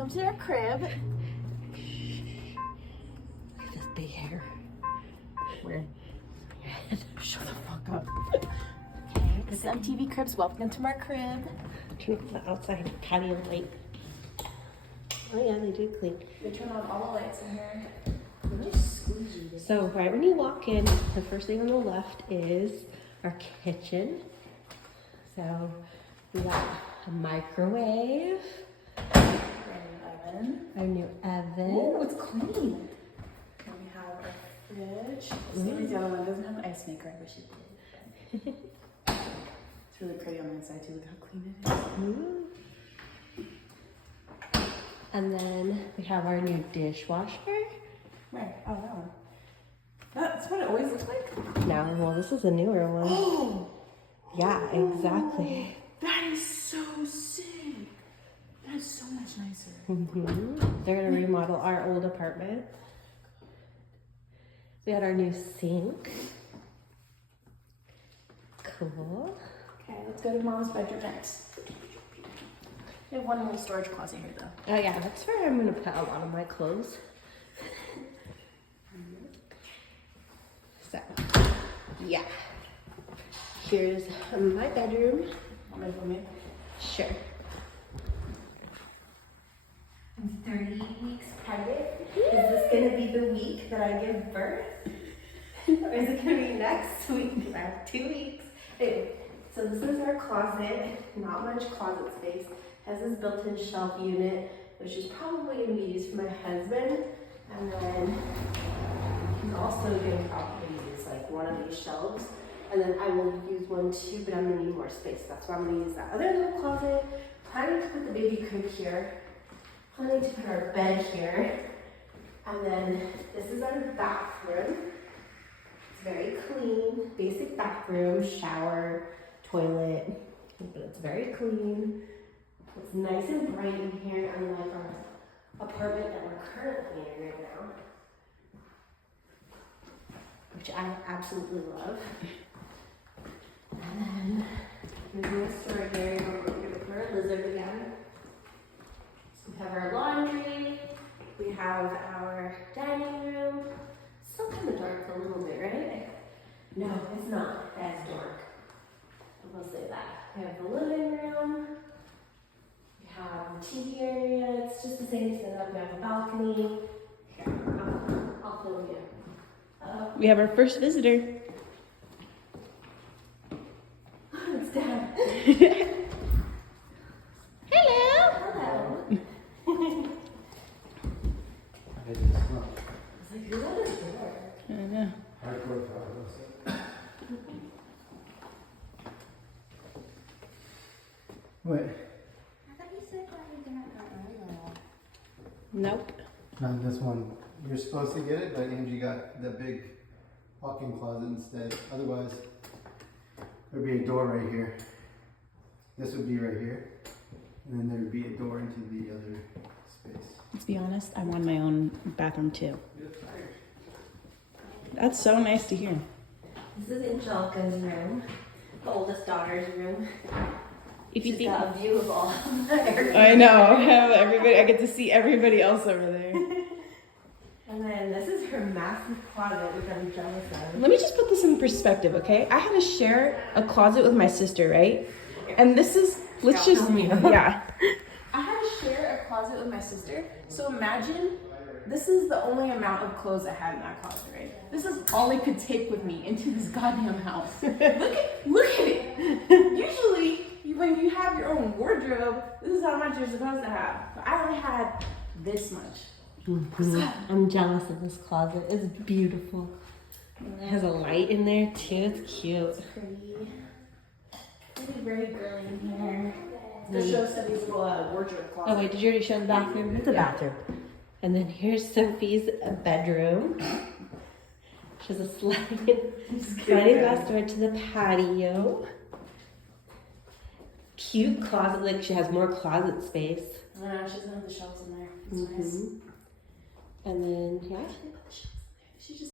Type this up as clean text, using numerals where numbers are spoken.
Welcome to our crib. Look at this big hair. Where? Shut the fuck up. Okay, this is MTV Cribs. Welcome to our crib. Turn off the outside patio light. Oh yeah, they do clean. They turn on all the lights in here. They just squeegee. So right when you walk in, the first thing on the left is our kitchen. So we got a microwave, Oven. our new oven. Oh, it's clean. And we have our fridge. Same as the other one. It doesn't have an ice maker. I wish it did. It's really pretty on the inside too. Look how clean it is. Ooh. And then we have our new dishwasher. Where? Oh, that one. That's what it always looks like? Now, well, this is a newer one. Oh! Yeah, exactly. That is so sick. That is so much nicer. They're gonna remodel our old apartment. We had our new sink. Cool. Okay, let's go to Mom's bedroom next. We have one little storage closet here though. Oh yeah, that's where I'm gonna put a lot of my clothes. So, yeah. Here's my bedroom. Want me to film you? Sure. I'm 30 weeks pregnant. Is this gonna be the week that I give birth? Or is it gonna be next week? I have 2 weeks. Anyway, so this is our closet. Not much closet space. Has this built-in shelf unit, which is probably gonna be used for my husband. And then he's also gonna probably use like one of these shelves. And then I will use one too, but I'm gonna need more space. That's why I'm gonna use that other little closet. Planning to put the baby crib here. Planning to put our bed here. And then this is our bathroom. It's very clean, basic bathroom, shower, toilet, but it's very clean. It's nice and bright in here, unlike our apartment that we're currently in right now, which I absolutely love. And then here's my storage area where we're going to put our lizard again. So we have our laundry, we have our dining room. Still kind of dark a little bit, right? No, it's not as dark. I will say that. We have the living room. We have the TV area. It's just the same setup. We have a balcony. Here, I'll film you. We have our first visitor. It's Dad. Hello. Hello. I didn't smell. It's like, who's at this door? I know. Hardcore thought. What? I thought you said that we got our Nope. Not this one. You're supposed to get it, but Angie got the big walk-in closet instead. Otherwise, there'd be a door right here. This would be right here. And then there'd be a door into the other space. Let's be honest, I want my own bathroom too. That's so nice to hear. This is Angelica's room, the oldest daughter's room. If you She's think, got a view of all of the areas. I know, everybody. I get to see everybody else over there. And then this is her massive closet, which I'm jealous of. Let me just put this in perspective, okay? I had to share a closet with my sister, right? And this is, let's Yeah, just, fill me up. yeah. I had to share a closet with my sister. So imagine, this is the only amount of clothes I had in that closet, right? This is all I could take with me into this goddamn house. Look at it. Usually, when you have your own wardrobe, this is how much you're supposed to have. But I only had this much. I'm jealous of this closet. It's beautiful. It has a light in there too. It's cute. It's pretty. Pretty, very girly in here. This shows Sophie's little wardrobe closet. Oh wait, did you already show the bathroom? It's a bathroom. And then here's Sophie's bedroom. She has a sliding glass door to the patio. Cute closet, like she has more closet space. I know, she doesn't have the shelves in there. It's nice. And then, yeah.